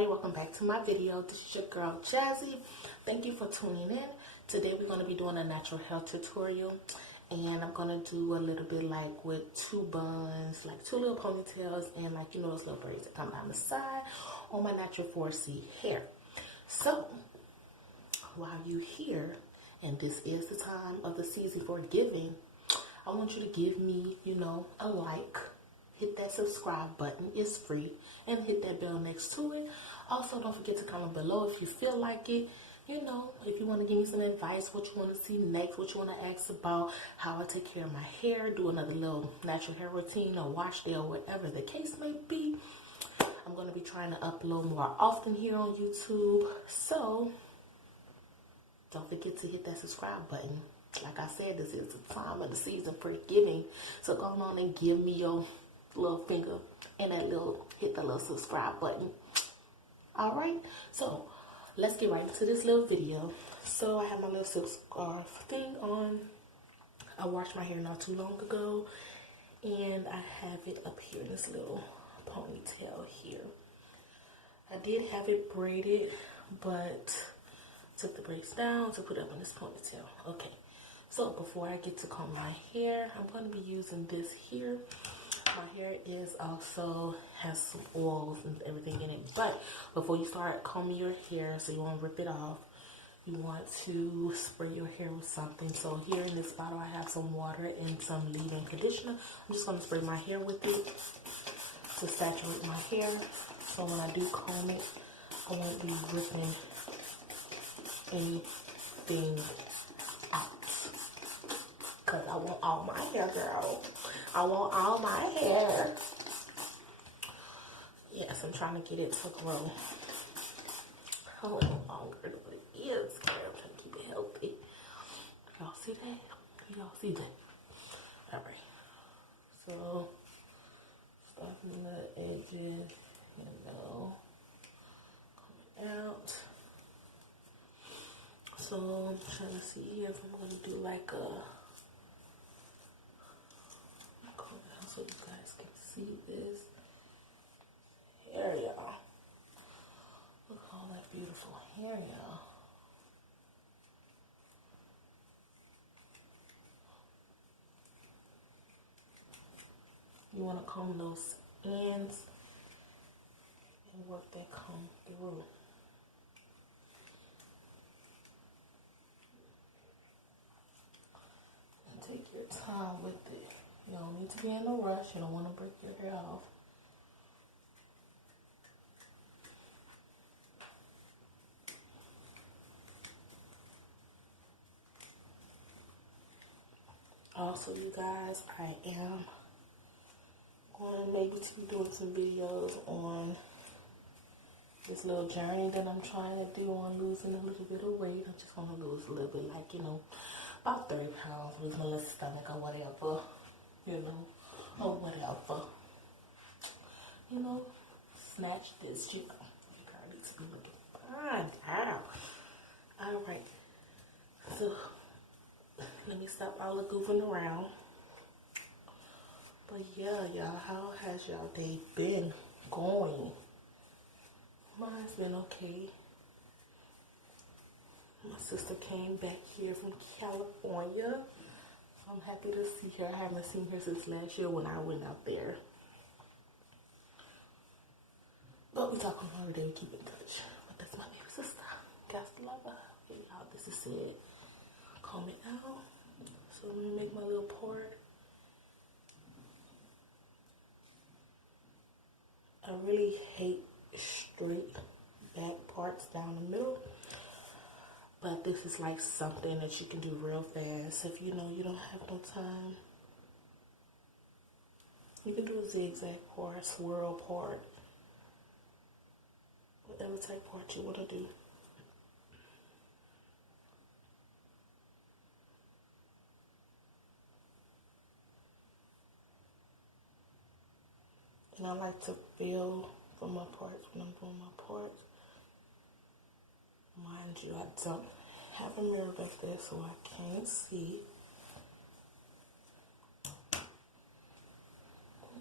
Welcome back to my video. This is your girl Jazzy. Thank you for tuning in. Today we're going to be doing a natural hair tutorial, and I'm going to do a little bit like with two buns, like two little ponytails, and like, you know, those little braids that come down the side on my natural 4C hair. So while you're here, and this is the time of the season for giving, I want you to give me, you know, a like. Hit that subscribe button, it's free, and hit that bell next to it. Also, don't forget to comment below if you feel like it. You know, if you want to give me some advice, what you want to see next, what you want to ask about, how I take care of my hair, do another little natural hair routine or wash day or whatever the case may be. I'm going to be trying to upload more often here on YouTube. So, don't forget to hit that subscribe button. Like I said, this is the time of the season for giving. So, go on and give me your little finger and that little, hit the little subscribe button. All right, so let's get right into this little video. So I have my little silk scarf thing on. I washed my hair not too long ago, and I have it up here in this little ponytail here. I did have it braided, but took the braids down to put up in this ponytail. Okay, so before I get to comb my hair, I'm going to be using this here. My hair is also has some oils and everything in it, but before you start combing your hair, so you won't rip it off, you want to spray your hair with something. So here in this bottle, I have some water and some leave-in conditioner. I'm just going to spray my hair with it to saturate my hair, so when I do comb it, I won't be ripping anything out, because I want all my hair, girl. I want all my hair. Yes, I'm trying to get it to grow a little longer than what it is. I'm trying to keep it healthy. Y'all see that? Y'all see that? Alright. So, starting the edges, you know, coming out. So, I'm trying to see if I'm going to do like a, so you guys can see this hair, y'all. Look at all that beautiful hair, y'all. You want to comb those ends and work that comb through. And take your time with it. You don't need to be in a rush. You don't want to break your hair off. Also, you guys, I am going to maybe to be doing some videos on this little journey that I'm trying to do on losing a little bit of weight. I'm just going to lose a little bit, like, you know, about 30 pounds, lose my little stomach or whatever. You know, or whatever. You know, snatch this. You girl needs to be looking fine. Alright. So, let me stop all the goofing around. But yeah, y'all, how has y'all day been going? Mine's been okay. My sister came back here from California. I'm happy to see her. I haven't seen her since last year when I went out there. But we talk on holiday, we keep in touch. But that's my baby sister. Got to love her. Okay, y'all, this is it. Comb it out. So let me make my little part. I really hate straight back parts down the middle. But this is like something that you can do real fast if you know you don't have no time. You can do a zigzag part, a swirl part, whatever type part you want to do. And I like to feel for my parts when I'm doing my parts. Mind you, I don't have a mirror back there, so I can't see.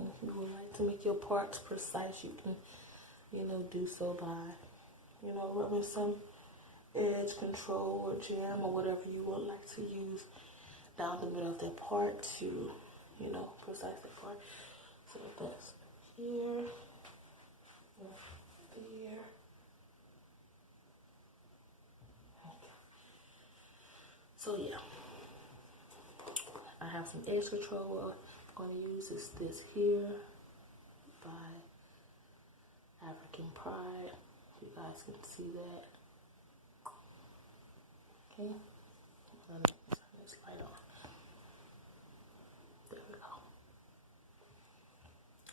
If you would like to make your parts precise, you can, do so by, rubbing some edge control or jam or whatever you would like to use down the middle of that part to, precise that part. So that's here, there. Okay. So yeah, I have some edge control. I'm going to use this here by African Pride. You guys can see that. Okay, let me turn this light on. There we go.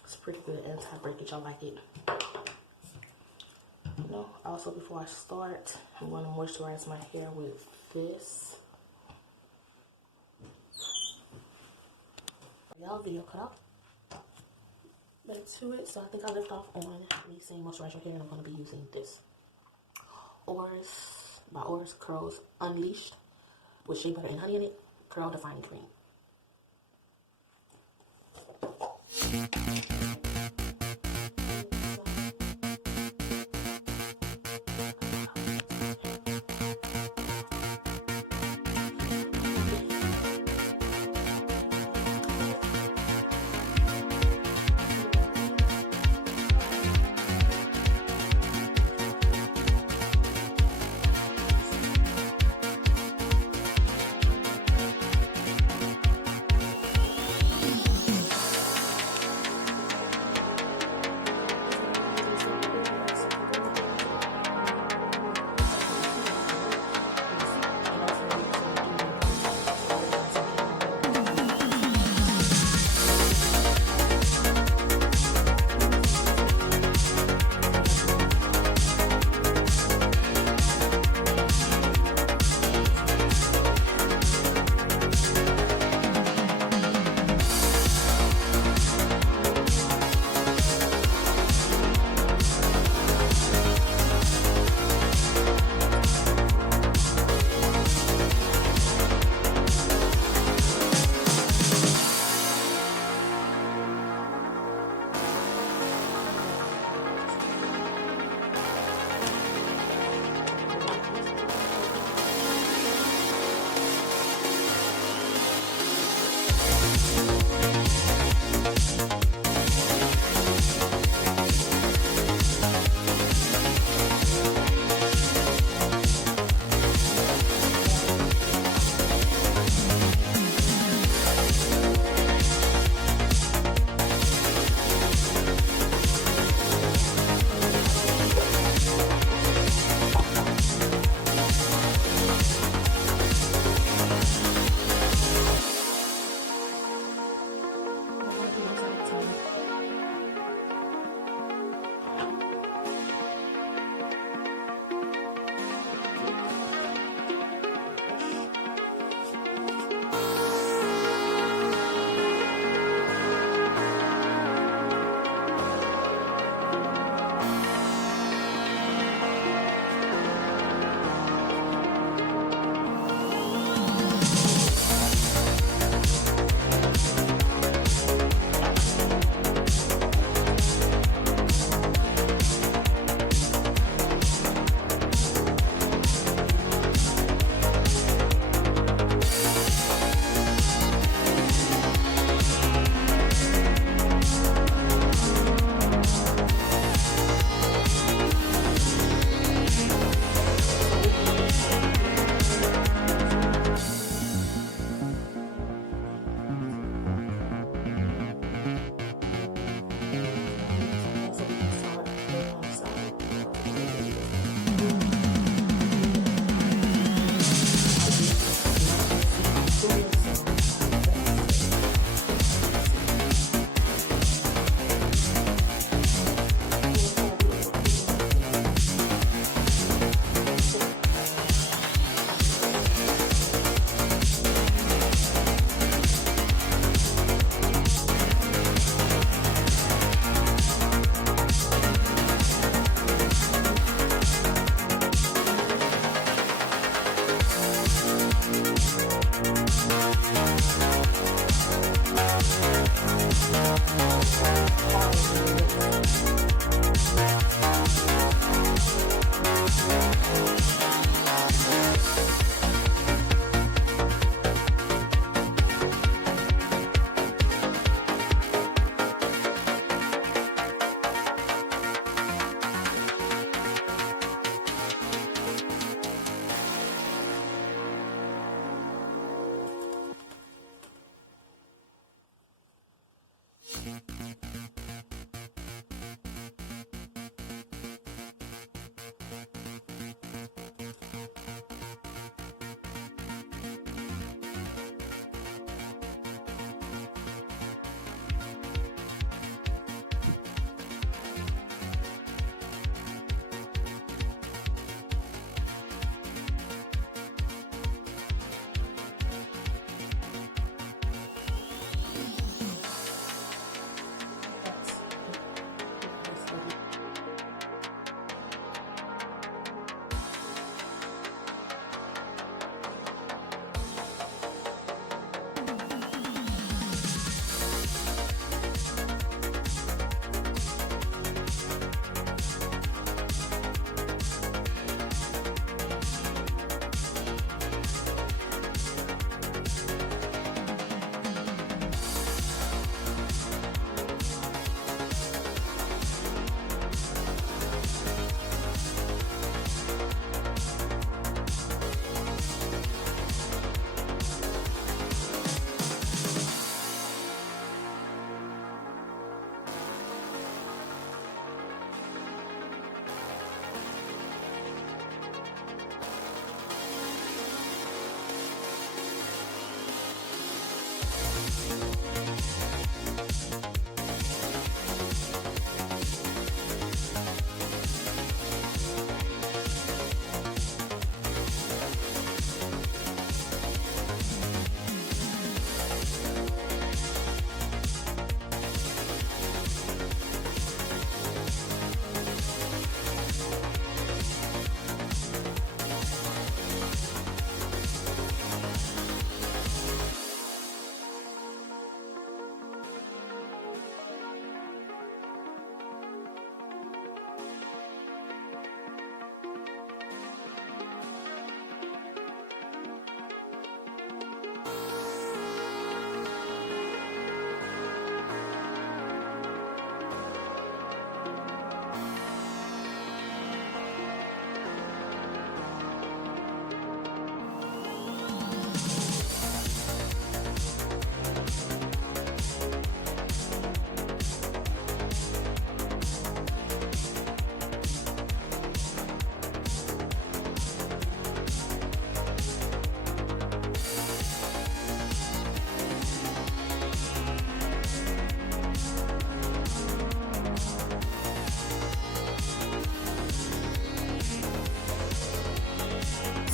It's pretty good anti-breakage. I like it. Also before I start, I'm going to moisturize my hair with this. Y'all, video cut off. Back to it. So I think I left off on me saying moisturize your hair, and I'm going to be using this Ors by Ors Curls Unleashed with shea butter and honey in it, curl defining cream.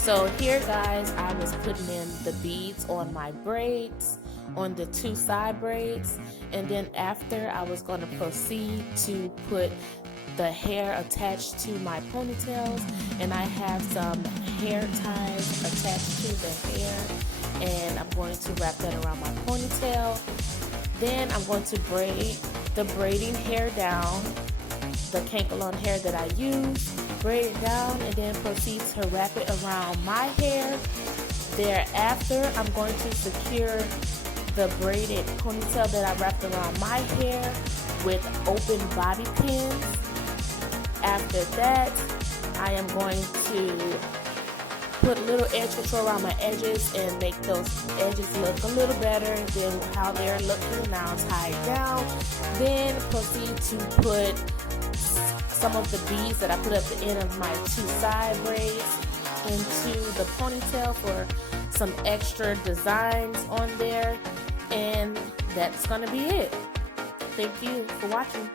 So here guys, I was putting in the beads on my braids, on the 2 side braids, and then after I was going to proceed to put the hair attached to my ponytails, and I have some hair ties attached to the hair, and I'm going to wrap that around my ponytail. Then I'm going to braid the braiding hair down, the cankalon hair that I use, braid it down, and then proceed to wrap it around my hair. Thereafter, I'm going to secure the braided ponytail that I wrapped around my hair with open bobby pins. After that, I am going to put a little edge control around my edges and make those edges look a little better than how they're looking now tied down. Then proceed to put some of the beads that I put at the end of my 2 side braids into the ponytail for some extra designs on there, and that's gonna be it. Thank you for watching.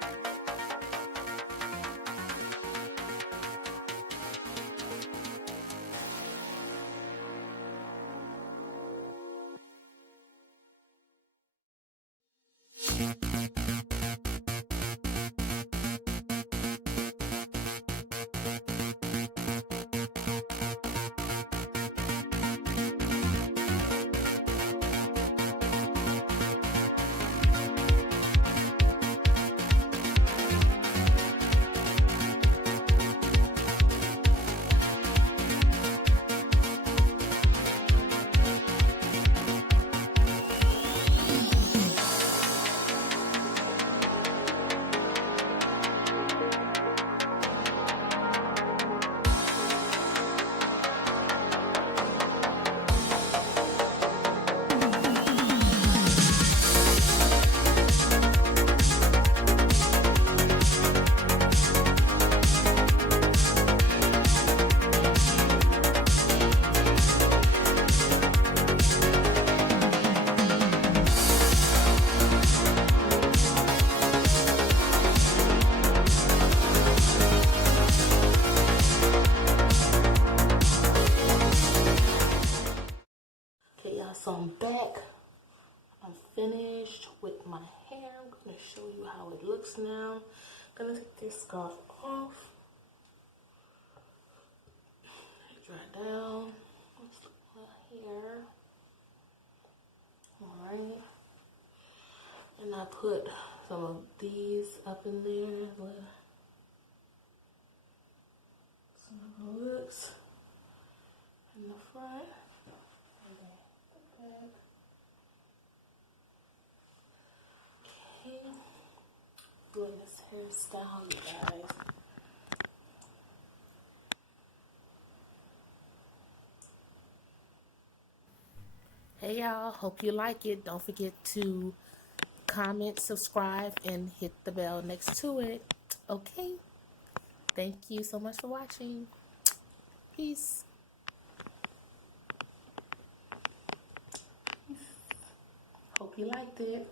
So I'm back. I'm finished with my hair. I'm going to show you how it looks now. I'm going to take this scarf off. Dry down. Let's look at my hair. Alright. And I put some of these up in there. Some of the looks in the front. Okay, doing this hairstyle, you guys. Hey y'all, hope you like it. Don't forget to comment, subscribe, and hit the bell next to it. Okay, thank you so much for watching. Peace. Hope you liked it.